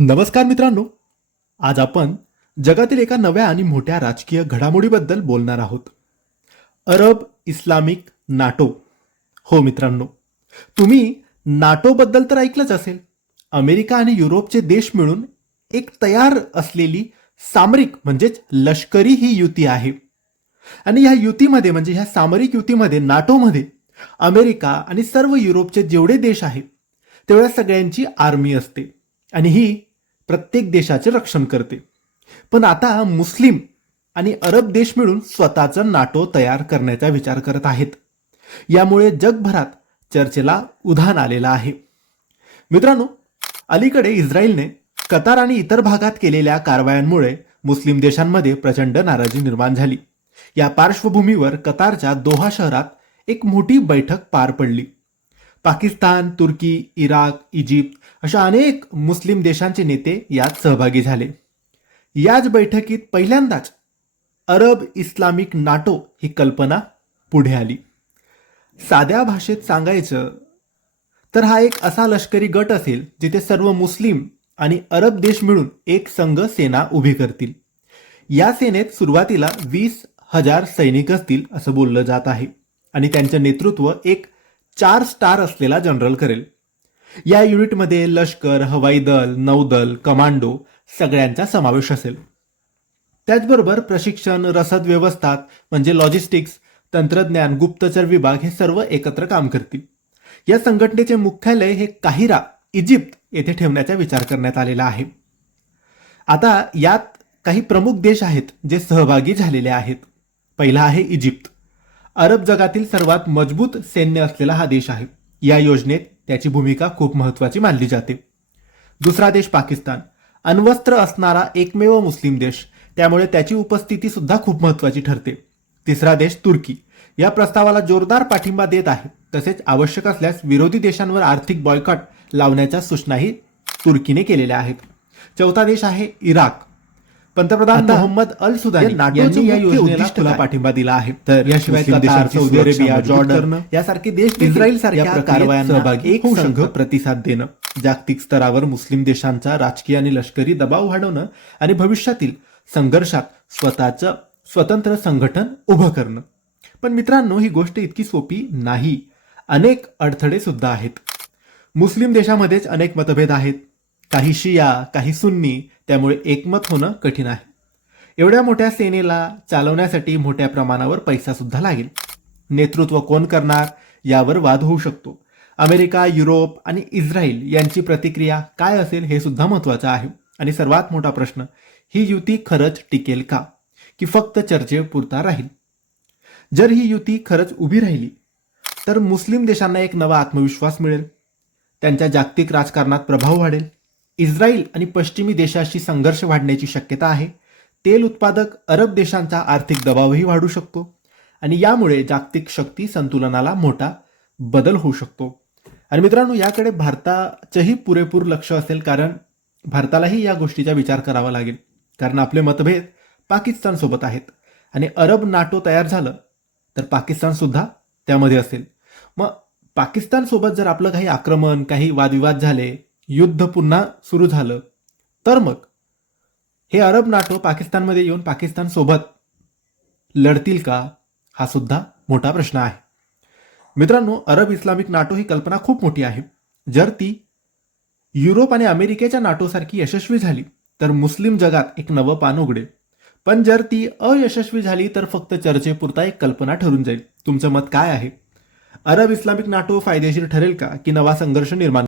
नमस्कार मित्रांनो. आज आपण जगातील एका नव्या आणि मोठ्या राजकीय घडामोडीबद्दल बोलणार आहोत. Arab Islamic NATO. हो मित्रांनो तुम्ही नाटोबद्दल तर ऐकलंच असेल. अमेरिका आणि युरोपचे देश मिळून एक तयार असलेली सामरिक म्हणजेच लष्करी ही युती आहे. आणि ह्या युतीमध्ये म्हणजे ह्या सामरिक युतीमध्ये नाटोमध्ये अमेरिका आणि सर्व युरोपचे जेवढे देश आहेत तेवढ्या सगळ्यांची आर्मी असते. आणि ही प्रत्येक देशाचे रक्षण करते. पण आता मुस्लिम आणि अरब देश मिळून स्वतःचं नाटो तयार करण्याचा विचार करत आहेत. यामुळे जगभरात चर्चेला उधाण आलेलं आहे. मित्रांनो अलीकडे इस्रायलने कतार आणि इतर भागात केलेल्या कारवायांमुळे मुस्लिम देशांमध्ये प्रचंड नाराजी निर्माण झाली. या पार्श्वभूमीवर कतारच्या दोहा शहरात एक मोठी बैठक पार पडली. पाकिस्तान तुर्की इराक इजिप्त अशा अनेक मुस्लिम देशांचे नेते यात सहभागी झाले. याच बैठकीत पहिल्यांदाच अरब इस्लामिक नाटो ही कल्पना पुढे आली. साध्या भाषेत सांगायचं तर हा एक असा लष्करी गट असेल जिथे सर्व मुस्लिम आणि अरब देश मिळून एक संघ सेना उभी करतील. या सेनेत सुरुवातीला वीस हजार सैनिक असतील असं बोललं जात आहे आणि त्यांचं नेतृत्व एक चार स्टार असलेला जनरल करेल. या युनिटमध्ये लष्कर हवाई दल नौदल कमांडो सगळ्यांचा समावेश असेल. त्याचबरोबर प्रशिक्षण रसद व्यवस्था म्हणजे लॉजिस्टिक्स तंत्रज्ञान गुप्तचर विभाग हे सर्व एकत्र काम करतील. या संघटनेचे मुख्यालय हे काहिरा इजिप्त येथे ठेवण्याचा विचार करण्यात आलेला आहे. आता यात काही प्रमुख देश आहेत जे सहभागी झालेले आहेत. पहिला आहे इजिप्त. अरब जगातील सर्वात मजबूत सैन्य असलेला हा देश आहे. या योजनेत त्याची भूमिका खूप महत्वाची मानली जाते. दुसरा देश पाकिस्तान. अण्वस्त्र असणारा एकमेव मुस्लिम देश. त्यामुळे त्याची उपस्थिती सुद्धा खूप महत्वाची ठरते. तिसरा देश तुर्की. या प्रस्तावाला जोरदार पाठिंबा देत आहे. तसेच आवश्यक असल्यास विरोधी देशांवर आर्थिक बॉयकॉट लावण्याच्या सूचनाही तुर्कीने केलेल्या आहेत. चौथा देश आहे इराक. पंतप्रधान मोहम्मद अल सुदानी यांनी या योजनेला? पाठिंबा दिला आहे. तर याशिवाय सौदी अरेबिया जॉर्डन यासारखे देश इस्रायल सारख्या कारवायांना एक संघ प्रतिसाद देणं. जागतिक स्तरावर मुस्लिम देशांचा राजकीय आणि लष्करी दबाव वाढवणं आणि भविष्यातील संघर्षात स्वतःचं स्वतंत्र संघटन उभं करणं. पण मित्रांनो ही गोष्ट इतकी सोपी नाही. अनेक अडथळे सुद्धा आहेत. मुस्लिम देशामध्येच अनेक मतभेद आहेत. काही शिया काही सुन्नी त्यामुळे एकमत होणं कठीण आहे. एवढ्या मोठ्या सेनेला चालवण्यासाठी मोठ्या प्रमाणावर पैसा सुद्धा लागेल. नेतृत्व कोण करणार यावर वाद होऊ शकतो. अमेरिका युरोप आणि इस्रायल यांची प्रतिक्रिया काय असेल हे सुद्धा महत्वाचं आहे. आणि सर्वात मोठा प्रश्न ही युती खरंच टिकेल का? की फक्त चर्चेपुरता राहील? जर ही युती खरंच उभी राहिली तर मुस्लिम देशांना एक नवा आत्मविश्वास मिळेल. त्यांच्या जागतिक राजकारणात प्रभाव वाढेल. इस्रायल आणि पश्चिमी देशाशी संघर्ष वाढण्याची शक्यता आहे. तेल उत्पादक अरब देशांचा आर्थिक दबावही वाढू शकतो आणि यामुळे जागतिक शक्ती संतुलनाला मोठा बदल होऊ शकतो. आणि मित्रांनो याकडे भारताचंही पुरेपूर लक्ष असेल कारण भारतालाही या गोष्टीचा विचार करावा लागेल. कारण आपले मतभेद पाकिस्तानसोबत आहेत. आणि अरब नाटो तयार झालं तर पाकिस्तानसुद्धा त्यामध्ये असेल. मग पाकिस्तानसोबत जर आपलं काही आक्रमण काही वादविवाद झाले युद्ध पुन्हा सुरू झालं. तर मग? हे अरब नाटो पाकिस्तानमध्ये येऊन पाकिस्तान सोबत लढतील का? हा सुद्धा मोठा प्रश्न आहे. मित्रांनो अरब इस्लामिक नाटो ही कल्पना खूप मोठी आहे. जर ती युरोप आणि अमेरिकेच्या नाटोसारखी यशस्वी झाली तर मुस्लिम जगात एक नवं पान उघडेल. पण जर ती अयशस्वी झाली तर फक्त चर्चेपुरता एक कल्पना ठरून जाईल. तुमचं मत काय आहे? अरब इस्लामिक नाटो फायदेशीर ठरेल का? की नवा संघर्ष निर्माण